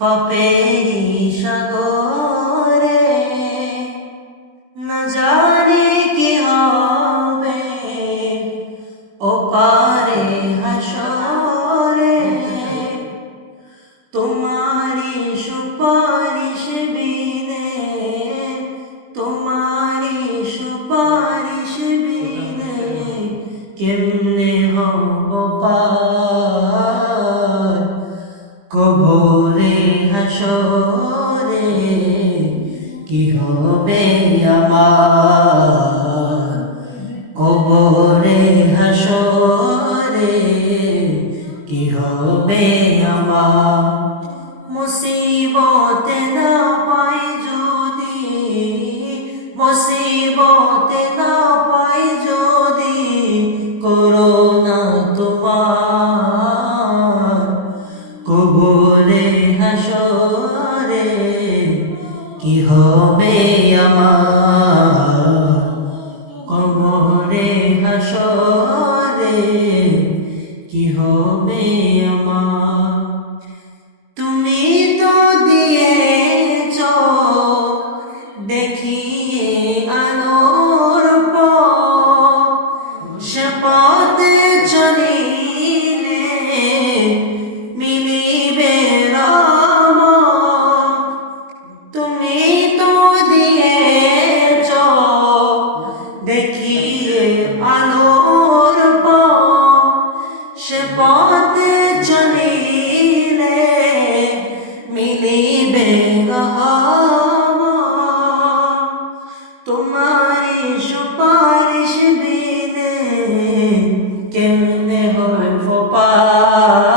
পাপেরি সাগরে না জানি কি হবে ওপারে হাসরে তোমারি সুপারিশ বিনে তোমারি সুপারিশ বিনে কেমনে হব পার কবরে হাসরে কি হবে আমার কবরে হাসরে কি হবে আমার মুসিবতে না পাই যদি মুসিবতে না পাই যদি করোনা তোমার কবরে হাসরে কি হবে আমার কবরে হাসরে কি হবে আমার তুমি তো দিয়েছ দেখিয়ে আলোর পথ সে পথে চলিলে মিলিবে রহমত তুমি তো দিয়েছ দেখিয়ে আলোর পথ সে পথে চলিলে মিলিবে রহমত তোমারি সুপারিশ বিনে কেমনে হইব পার